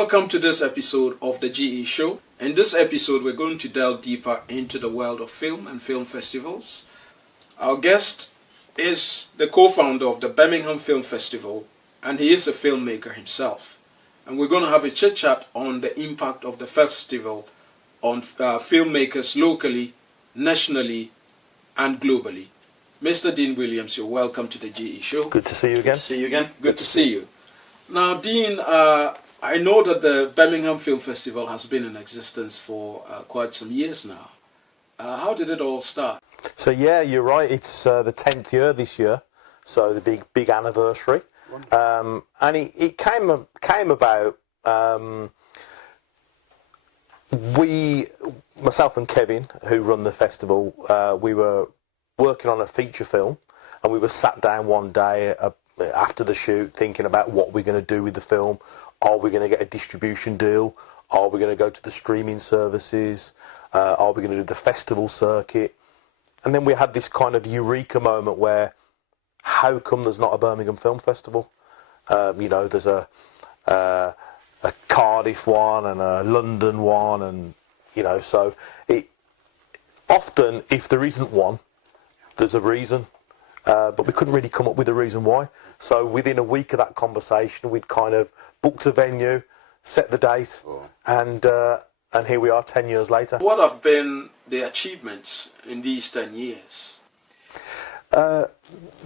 Welcome to this episode of the GE Show. In this episode, we're going to delve deeper into the world of film and film festivals. Our guest is the co-founder of the Birmingham Film Festival, and he is a filmmaker himself. And we're going to have a chit-chat on the impact of the festival on filmmakers locally, nationally, and globally. Mr. Dean Williams, you're welcome to the GE Show. Good to see you again. Good to see you. Now, Dean, I know that the Birmingham Film Festival has been in existence for quite some years now. How did it all start? So yeah, you're right. It's the 10th year this year, so the big anniversary. And it came about. Myself and Kevin, who run the festival, we were working on a feature film, and we were sat down one day after the shoot thinking about what we're going to do with the film. Are we going to get a distribution deal? Are we going to go to the streaming services? Are we going to do the festival circuit? And then we had this kind of eureka moment where, how come there's not a Birmingham Film Festival? There's a Cardiff one and a London one, and so it often, if there isn't one, there's a reason. But we couldn't really come up with a reason why. So within a week of that conversation, we'd kind of booked a venue, set the date, and here we are 10 years later. What have been the achievements in these 10 years? The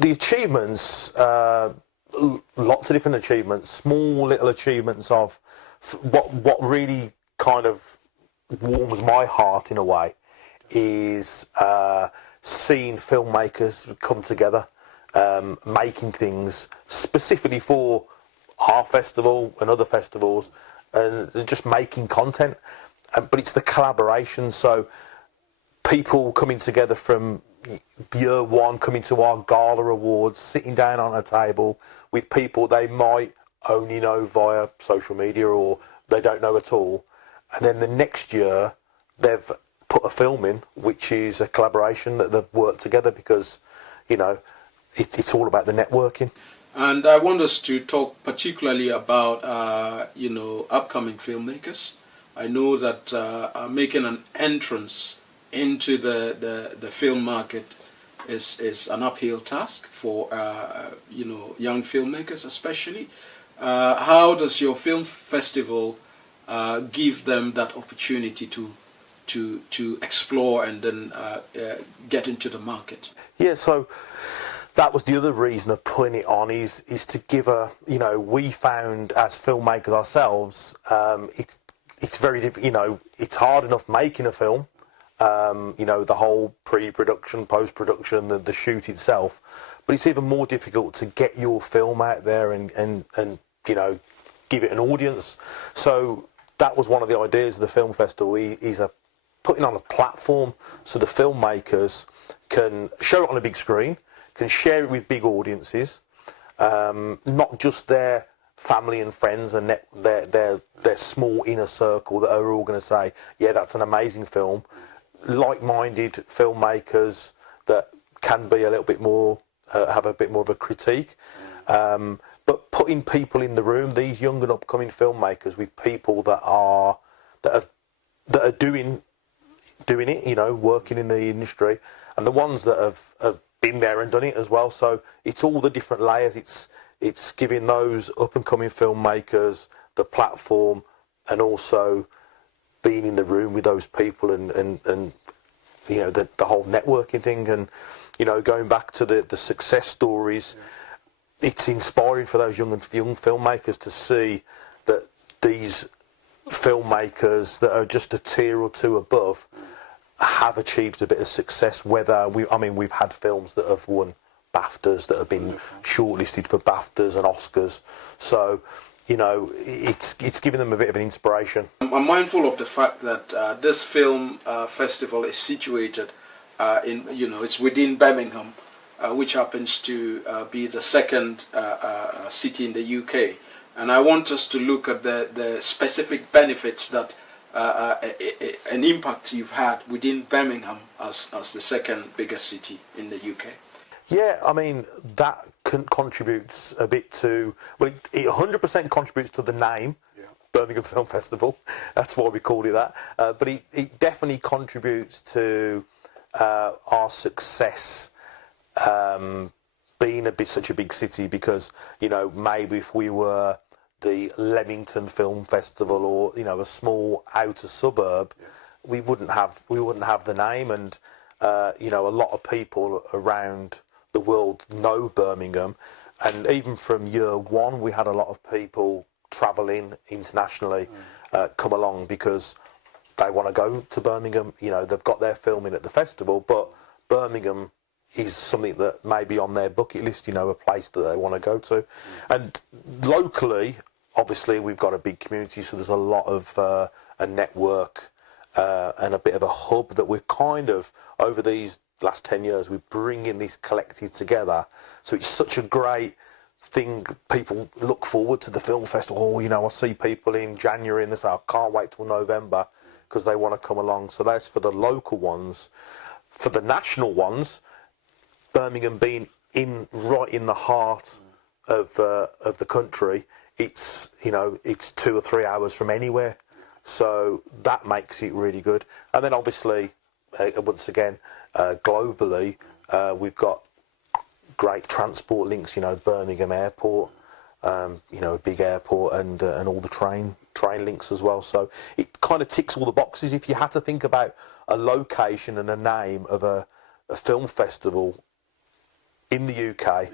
achievements, lots of different achievements, small little achievements of what really kind of warms my heart in a way is seeing filmmakers come together, making things specifically for our festival and other festivals, and just making content. But it's the collaboration, so people coming together from year one, coming to our gala awards, sitting down on a table with people they might only know via social media or they don't know at all. And then the next year, they've put a film in, which is a collaboration that they've worked together because, it's all about the networking. And I want us to talk particularly about, upcoming filmmakers. I know that making an entrance into the film market is an uphill task for, young filmmakers especially. How does your film festival give them that opportunity to explore and then get into the market? Yeah, so that was the other reason of putting it on is to give we found as filmmakers ourselves, it's very difficult, it's hard enough making a film, the whole pre-production, post-production, the shoot itself, but it's even more difficult to get your film out there and give it an audience. So that was one of the ideas of the film festival, is putting on a platform so the filmmakers can show it on a big screen, can share it with big audiences, not just their family and friends and their small inner circle that are all going to say, yeah, that's an amazing film. Like-minded filmmakers that can be a little bit more, have a bit more of a critique. But putting people in the room, these young and upcoming filmmakers, with people that are doing it, working in the industry, and the ones that have been there and done it as well. So it's all the different layers. It's giving those up and coming filmmakers the platform, and also being in the room with those people and the whole networking thing, and going back to the success stories. It's inspiring for those young filmmakers to see that these filmmakers that are just a tier or two above have achieved a bit of success. We've had films that have won BAFTAs, that have been shortlisted for BAFTAs and Oscars. So, it's given them a bit of an inspiration. I'm mindful of the fact that this film festival is situated it's within Birmingham, which happens to be the second city in the UK. And I want us to look at the specific benefits that an impact you've had within Birmingham as the second biggest city in the UK. Yeah, that contributes a bit to, it 100% contributes to the name Birmingham Film Festival. That's why we called it that. But it definitely contributes to our success being such a big city, because, you know, maybe if we were the Leamington Film Festival or, you know, a small outer suburb, we wouldn't have the name. And you know, a lot of people around the world know Birmingham, and even from year one we had a lot of people travelling internationally come along because they want to go to Birmingham. You know, they've got their filming at the festival, but Birmingham is something that may be on their bucket list, you know, a place that they want to go to. And locally, obviously, we've got a big community, so there's a lot of a network and a bit of a hub that we've kind of, over these last 10 years, we're bringing this collective together. So it's such a great thing. People look forward to the film festival. Oh, you know, I see people in January and they say, I can't wait till November, because they want to come along. So that's for the local ones. For the national ones, Birmingham being right in the heart of the country, it's, you know, it's 2 or 3 hours from anywhere. So that makes it really good. And then obviously, once again, globally, we've got great transport links. You know, Birmingham Airport, you know, a big airport, and all the train links as well. So it kind of ticks all the boxes. If you had to think about a location and a name of a film festival in the UK,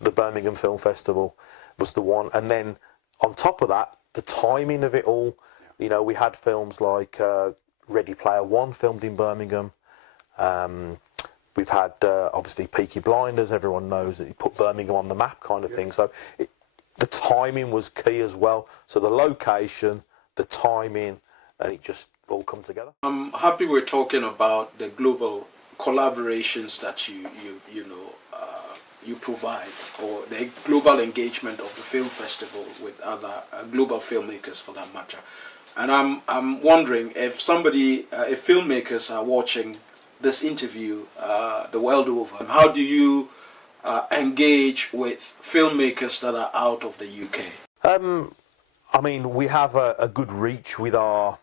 the Birmingham Film Festival was the one. And then on top of that, the timing of it all. You know, we had films like Ready Player One filmed in Birmingham. We've had, obviously, Peaky Blinders. Everyone knows that you put Birmingham on the map kind of thing. So the timing was key as well. So the location, the timing, and it just all come together. I'm happy we're talking about the global collaborations that you provide, or the global engagement of the film festival with other global filmmakers, for that matter. And I'm wondering if if filmmakers are watching this interview the world over, how do you engage with filmmakers that are out of the UK? I mean, we have a good reach with our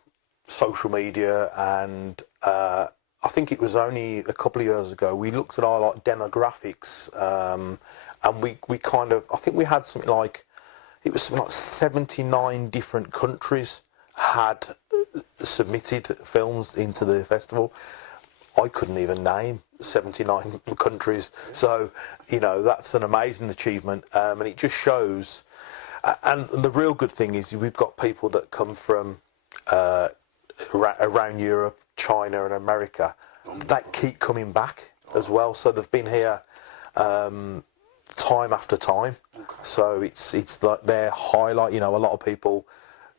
social media, and I think it was only a couple of years ago we looked at our demographics, and we kind of, I think we had something like, it was something like 79 different countries had submitted films into the festival. I couldn't even name 79 countries. So, you know, that's an amazing achievement, and it just shows. And the real good thing is we've got people that come from around Europe, China and America that keep coming back as well. So they've been here time after time. So it's like their highlight. You know, a lot of people,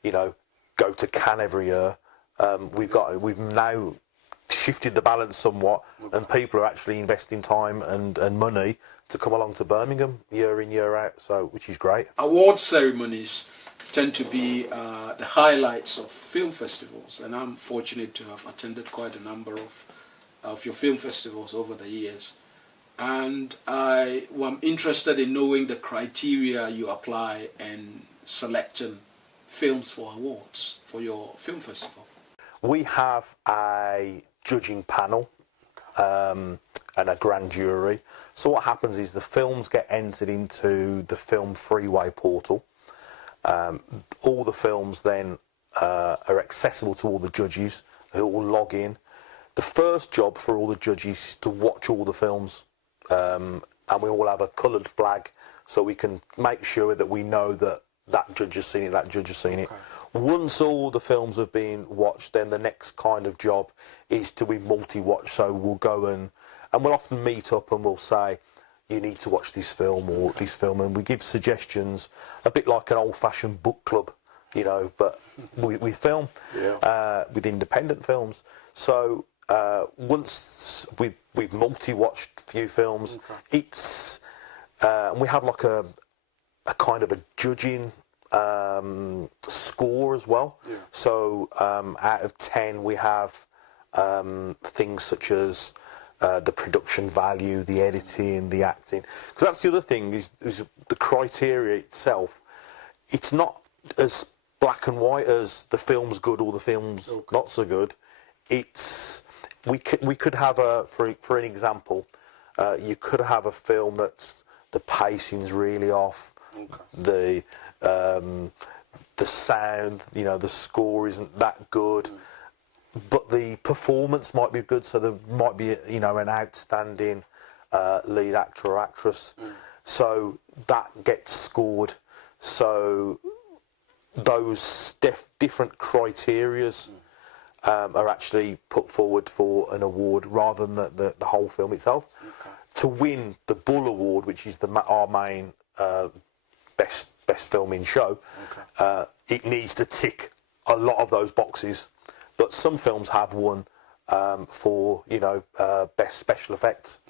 you know, go to Cannes every year. We've now shifted the balance somewhat, and people are actually investing time and money to come along to Birmingham year in, year out, so which is great. Award ceremonies tend to be the highlights of film festivals, and I'm fortunate to have attended quite a number of your film festivals over the years. And I'm interested in knowing the criteria you apply in selecting films for awards for your film festival. We have a judging panel and a grand jury. So what happens is the films get entered into the Film Freeway portal. All the films then are accessible to all the judges who will log in. The first job for all the judges is to watch all the films, and we all have a coloured flag so we can make sure that we know that that judge has seen it, that judge has seen it. Once all the films have been watched, then the next kind of job is to be multi-watch. So we'll go and we'll often meet up and we'll say, you need to watch this film or this film, and we give suggestions, a bit like an old-fashioned book club, you know, but with film, with independent films. So once we've multi-watched a few films, it's and we have like a kind of a judging score as well. So out of 10 we have things such as the production value, the editing, the acting. Because that's the other thing is the criteria itself. It's not as black and white as the film's good or the film's not so good. It's we could have for an example, you could have a film that's the pacing's really off, the sound, the score isn't that good, but the performance might be good. So there might be an outstanding lead actor or actress. So that gets scored. So those different criterias are actually put forward for an award rather than the whole film itself. To win the Bull Award, which is our main best filming show, it needs to tick a lot of those boxes. But some films have won for best special effects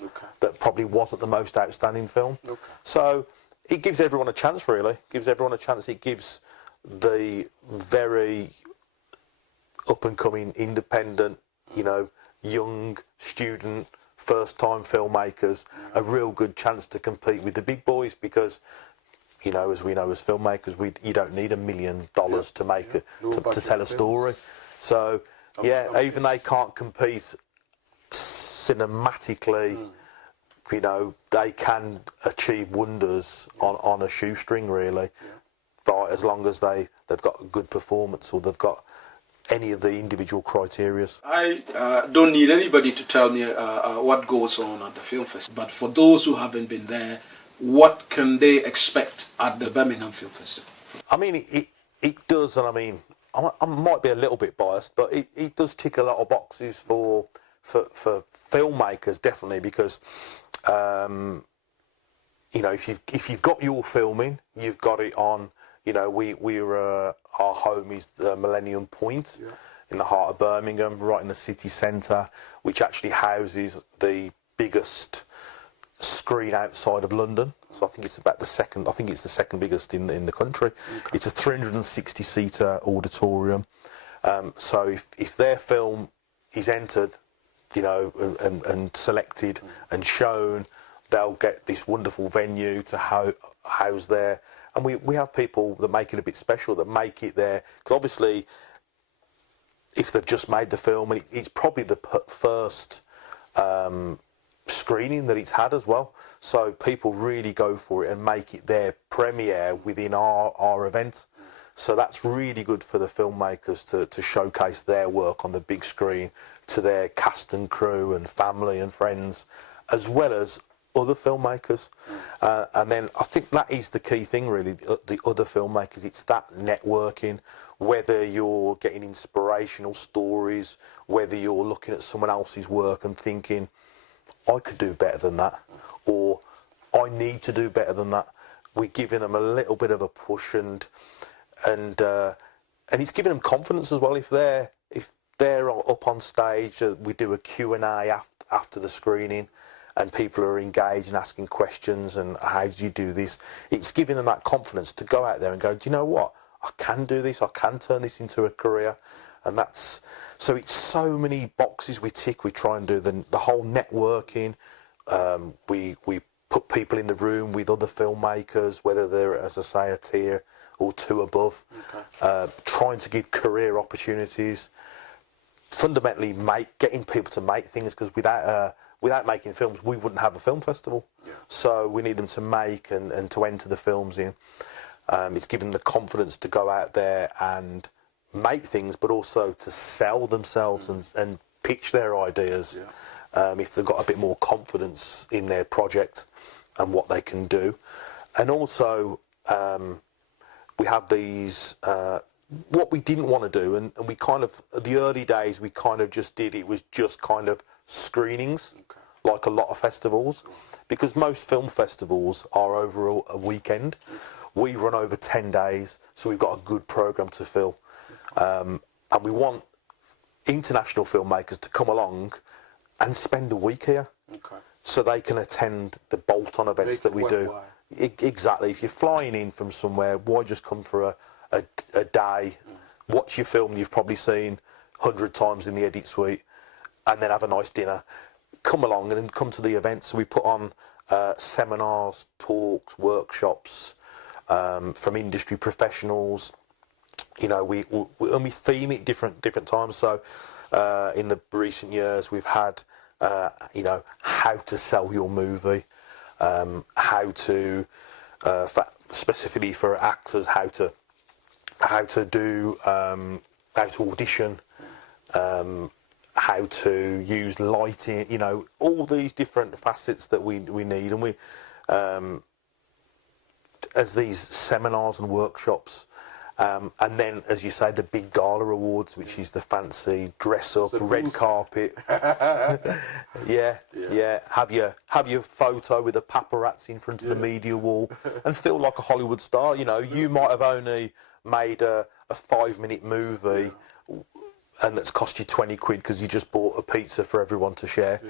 that probably wasn't the most outstanding film. So it gives everyone a chance, really. Gives everyone a chance. It gives the very up and coming, independent, young student, first time filmmakers a real good chance to compete with the big boys, because as we know as filmmakers, you don't need $1 million to make to tell a story. So even they can't compete cinematically. They can achieve wonders on a shoestring, really, but as long as they've got a good performance or they've got any of the individual criterias. I don't need anybody to tell me what goes on at the film festival, but for those who haven't been there, what can they expect at the Birmingham Film Festival? I mean, it does, and I mean, I might be a little bit biased, but it does tick a lot of boxes for filmmakers, definitely, because if you've got your filming, you've got it on. Our home is the Millennium Point in the heart of Birmingham, right in the city centre, which actually houses the biggest screen outside of London. So I think it's the second biggest in the country. It's a 360-seater auditorium. So if their film is entered, and selected and shown, they'll get this wonderful venue to house there. And we have people that make it a bit special, that make it there. Because obviously, if they've just made the film, and it's probably the first screening that it's had as well. So people really go for it and make it their premiere within our event. So that's really good for the filmmakers to showcase their work on the big screen to their cast and crew and family and friends, as well as other filmmakers. And then I think that is the key thing, really, the other filmmakers. It's that networking, whether you're getting inspirational stories, whether you're looking at someone else's work and thinking, I could do better than that, or I need to do better than that. We're giving them a little bit of a push, and it's giving them confidence as well. If they're up on stage, we do a Q&A after the screening, and people are engaged and asking questions and how do you do this? It's giving them that confidence to go out there and go, do you know what? I can do this. I can turn this into a career. And it's so many boxes we tick. We try and do the whole networking. We put people in the room with other filmmakers, whether they're, as I say, a tier or two above, trying to give career opportunities. Fundamentally, getting people to make things, because without making films, we wouldn't have a film festival. So we need them to make and to enter the films in. It's giving them the confidence to go out there and make things, but also to sell themselves and pitch their ideas. If they've got a bit more confidence in their project and what they can do. And also, we have these, what we didn't want to do, and we kind of, the early days, we kind of just did, it was just kind of screenings, like a lot of festivals, because most film festivals are over a weekend. We run over 10 days, so we've got a good programme to fill. And we want international filmmakers to come along and spend a week here, so they can attend the bolt-on events that we do. Exactly. If you're flying in from somewhere, why just come for a day, watch your film you've probably seen 100 times in the edit suite, and then have a nice dinner? Come along and come to the events. So we put on seminars, talks, workshops from industry professionals, you know, we theme it different times. So in the recent years, we've had, you know, how to sell your movie, how to, specifically for actors, how to do, how to audition, how to use lighting, you know, all these different facets that we need, and we, as these seminars and workshops. And then, as you say, the big gala awards, which is the fancy dress up, red carpet. yeah. Have your photo with a paparazzi in front of the media wall, and feel like a Hollywood star. You know, you might have only made a 5-minute movie, and that's cost you 20 quid because you just bought a pizza for everyone to share.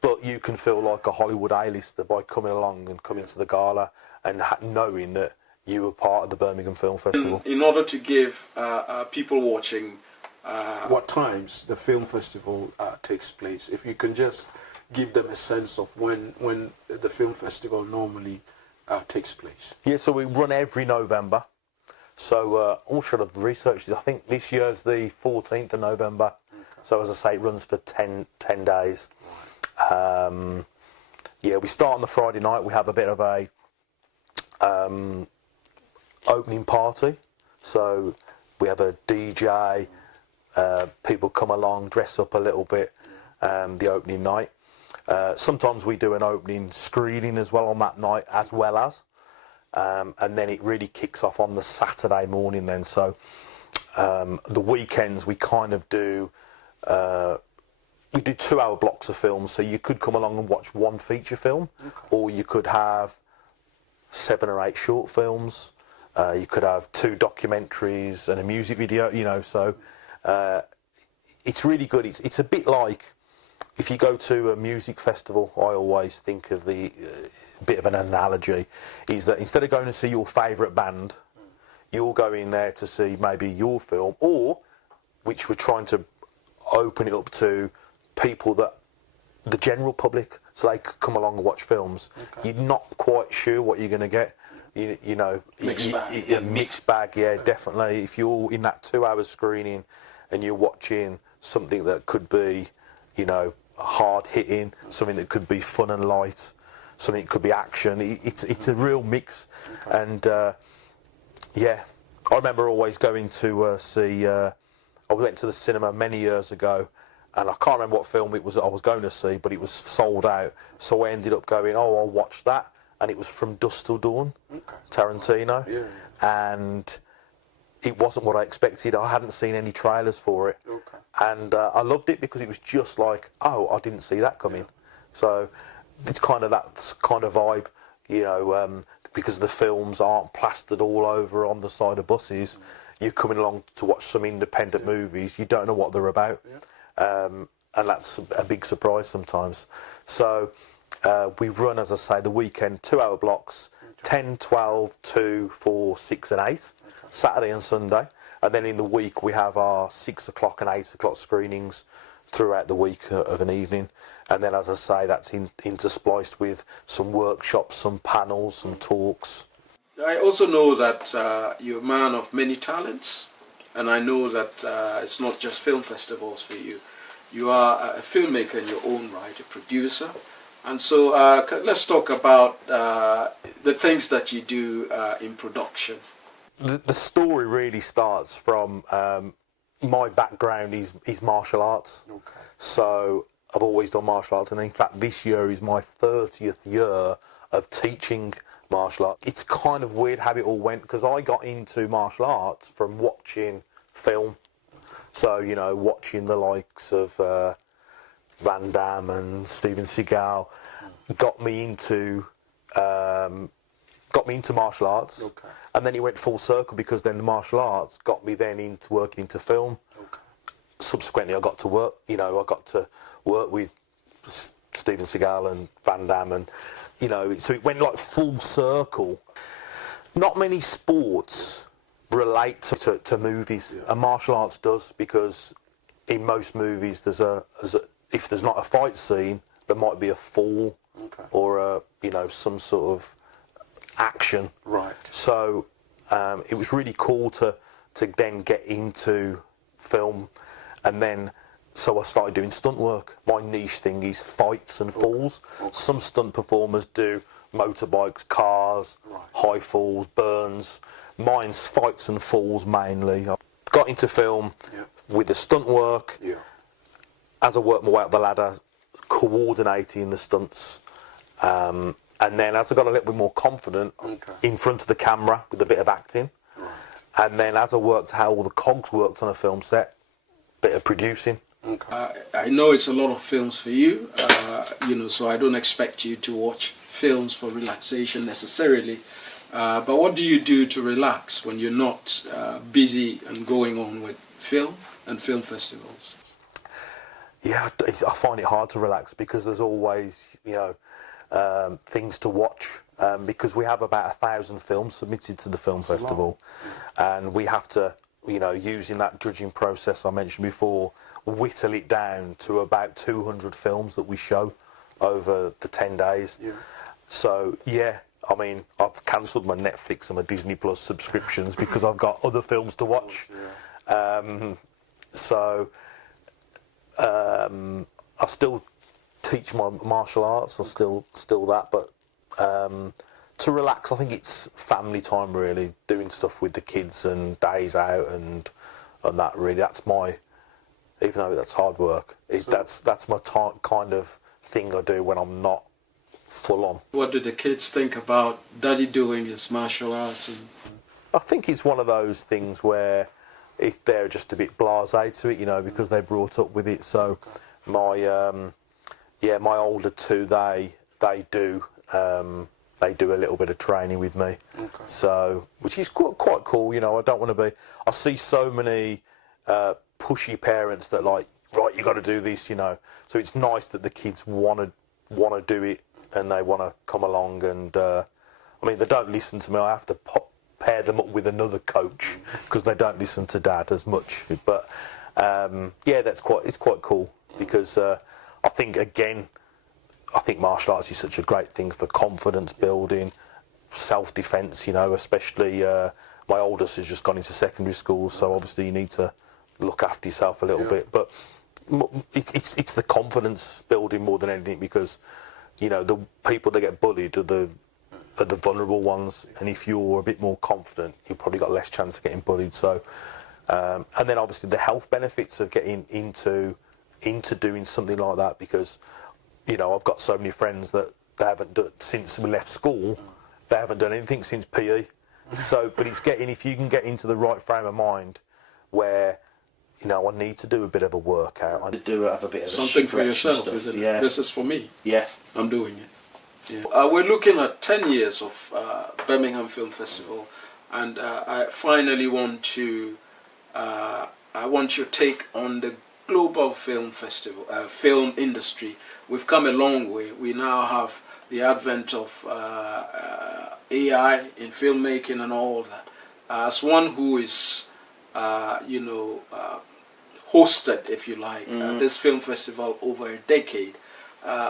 But you can feel like a Hollywood A-lister by coming along and coming to the gala and knowing that you were part of the Birmingham Film Festival. In order to give people watching what times the film festival takes place, if you can just give them a sense of when the film festival normally takes place. Yeah, so we run every November. So all should have researched. I think this year's the 14th of November. Okay. So as I say, it runs for 10 days. Right. Yeah, we start on the Friday night. We have a bit of a opening party. So we have a DJ. People come along, dress up a little bit. The opening night. Sometimes we do an opening screening as well on that night, as well as. And then it really kicks off on the Saturday morning then. So the weekends we kind of do, we do 2-hour blocks of films. So you could come along and watch one feature film, or you could have 7 or 8 short films. You could have 2 documentaries and a music video, you know. So it's really good. It's a bit like, if you go to a music festival, I always think of the bit of an analogy, is that instead of going to see your favourite band, you're going there to see maybe your film, or, which we're trying to open it up to people that, the general public, so they could come along and watch films. Okay. You're not quite sure what you're going to get. You know, mixed bag, yeah, definitely. If you're in that 2-hour screening and you're watching something that could be, you know, hard hitting, something that could be fun and light, something that could be action. It's a real mix, and yeah, I remember always going to see. I went to the cinema many years ago, and I can't remember what film it was that I was going to see, but it was sold out. So I ended up going, oh, I'll watch that, and it was From Dusk Till Dawn, Tarantino, and it wasn't what I expected. I hadn't seen any trailers for it. And I loved it because it was just like, oh, I didn't see that coming. So it's kind of that kind of vibe, you know, because the films aren't plastered all over on the side of buses. You're coming along to watch some independent movies. You don't know what they're about. And that's a big surprise sometimes. So we run, as I say, the weekend 2-hour blocks, 10, 12, 2, 4, 6 and 8, Saturday and Sunday. And then in the week we have our 6 o'clock and 8 o'clock screenings throughout the week of an evening. And then, as I say, that's interspliced with some workshops, some panels, some talks. I also know that you're a man of many talents, and I know that it's not just film festivals for you. You are a filmmaker in your own right, a producer. And so let's talk about the things that you do in production. The story really starts from my background is martial arts. So I've always done martial arts, and in fact this year is my 30th year of teaching martial arts. It's kind of weird how it all went, because I got into martial arts from watching film. So, you know, watching the likes of Van Damme and Steven Seagal got me into martial arts. And then it went full circle, because then the martial arts got me then into working into film. Subsequently, I got to work with Steven Seagal and Van Damme, and you know, so it went like full circle. Not many sports relate to movies, and martial arts does, because in most movies if there's not a fight scene, there might be a fall or some sort of action. Right. So it was really cool to to then get into film, and then so I started doing stunt work. My niche thing is fights and falls. Some stunt performers do motorbikes, cars, high falls, burns. Mine's fights and falls mainly. I've got into film with the stunt work. As I worked my way up the ladder, coordinating the stunts. And then as I got a little bit more confident in front of the camera with a bit of acting, and then as I worked how all the cogs worked on a film set, bit of producing. I know it's a lot of films for you, you know, so I don't expect you to watch films for relaxation necessarily. But what do you do to relax when you're not busy and going on with film and film festivals? Yeah, I find it hard to relax because there's always, you know, things to watch, because we have about 1,000 films submitted to the film festival, and we have to, you know, using that judging process I mentioned before, whittle it down to about 200 films that we show over the 10 days. So yeah, I mean, I've cancelled my Netflix and my Disney Plus subscriptions because I've got other films to watch. I still teach my martial arts, I still that, but to relax, I think it's family time really, doing stuff with the kids and days out and that really. That's my, even though that's hard work, that's my kind of thing I do when I'm not full on. What do the kids think about Daddy doing his martial arts? I think it's one of those things where they're just a bit blasé to it, you know, because they're brought up with it. So my my older two, they do a little bit of training with me, so which is quite cool. You know, I don't want to be. I see so many pushy parents that like, right, you got to do this, you know. So it's nice that the kids want to do it and they want to come along. And I mean, they don't listen to me. I have to pair them up with another coach because they don't listen to Dad as much. But yeah, it's quite cool because I think martial arts is such a great thing for confidence building, self-defence, you know, especially my oldest has just gone into secondary school, so obviously you need to look after yourself a little bit. But it's the confidence building more than anything, because, you know, the people that get bullied are the vulnerable ones, and if you're a bit more confident, you've probably got less chance of getting bullied. So, and then obviously the health benefits of getting into doing something like that, because, you know, I've got so many friends that they haven't done since we left school. They haven't done anything since PE. So, but it's getting, if you can get into the right frame of mind, where, you know, I need to do a bit of a workout. I do have a bit of something for yourself, isn't it? Yeah. This is for me. Yeah, I'm doing it. Yeah. We're looking at 10 years of Birmingham Film Festival, and I finally want to. I want your take on the global film festival, film industry. We've come a long way. We now have the advent of AI in filmmaking and all that. As one who is, you know, hosted, if you like, this film festival over a decade,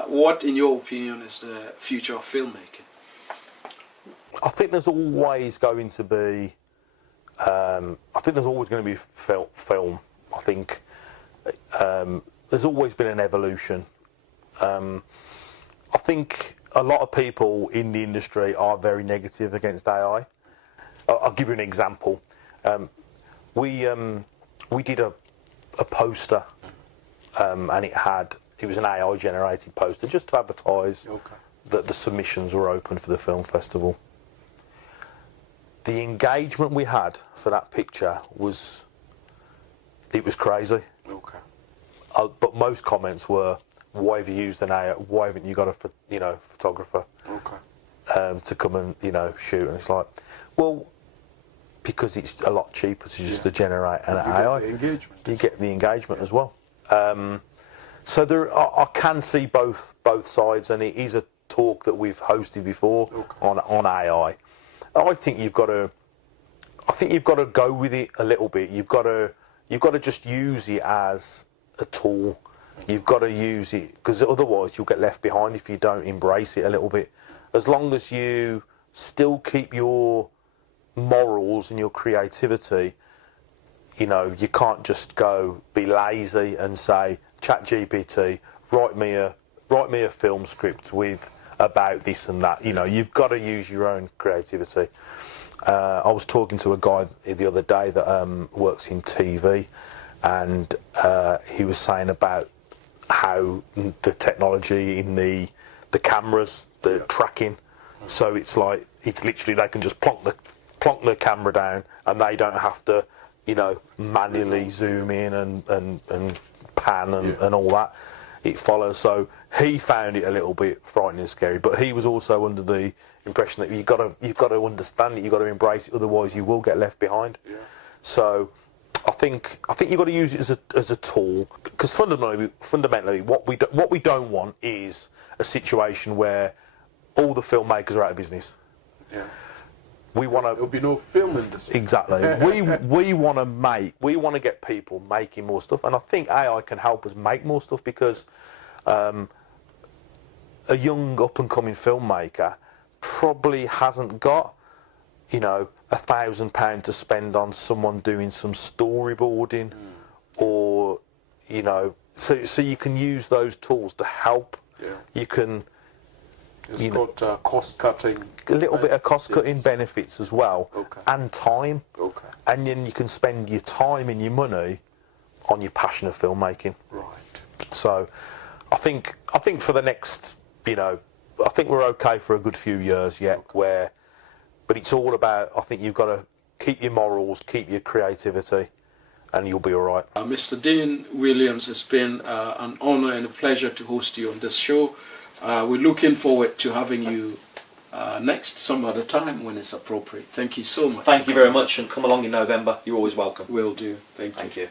what, in your opinion, is the future of filmmaking? I think there's always going to be. I think there's always going to be film. I think there's always been an evolution. I think a lot of people in the industry are very negative against AI. I'll give you an example. We did a poster, and it was an AI generated poster just to advertise that the submissions were open for the film festival. The engagement we had for that picture was crazy. But most comments were, why have you used an AI? Why haven't you got a photographer to come and, you know, shoot? And it's like, well, because it's a lot cheaper to generate an AI. You get the engagement as well. So I can see both sides, and it is a talk that we've hosted before on AI. I think you've got to go with it a little bit. You've got to just use it as a tool. You've got to use it, because otherwise you'll get left behind if you don't embrace it a little bit. As long as you still keep your morals and your creativity, you know, you can't just go be lazy and say, ChatGPT, write me a film script with about this and that. You know, you've got to use your own creativity. I was talking to a guy the other day that works in TV, and he was saying about how the technology in the cameras, the tracking, so it's literally they can just plonk the camera down and they don't have to, you know, manually zoom in and pan and all that. It follows. So he found it a little bit frightening and scary, but he was also under the impression that you've got to understand it, you've got to embrace it, otherwise you will get left behind. Yeah. So I think you've got to use it as a tool, because fundamentally what we don't want is a situation where all the filmmakers are out of business. Yeah. We want to. There'll be no film industry. Exactly. we want to get people making more stuff, and I think AI can help us make more stuff, because a young up and coming filmmaker probably hasn't got, you know, £1,000 to spend on someone doing some storyboarding, or, you know, so you can use those tools to help. Yeah. You can. It's got cost cutting. A little bit of cost cutting benefits as well, and time. Okay. And then you can spend your time and your money on your passion of filmmaking. Right. So, I think for the next, you know, I think we're okay for a good few years yet. Okay. But it's all about, I think you've got to keep your morals, keep your creativity, and you'll be all right. Mr. Dean Williams, it's been an honour and a pleasure to host you on this show. We're looking forward to having you next some other time when it's appropriate. Thank you so much. Thank you very much, and come along in November. You're always welcome. Will do. Thank you. Thank you.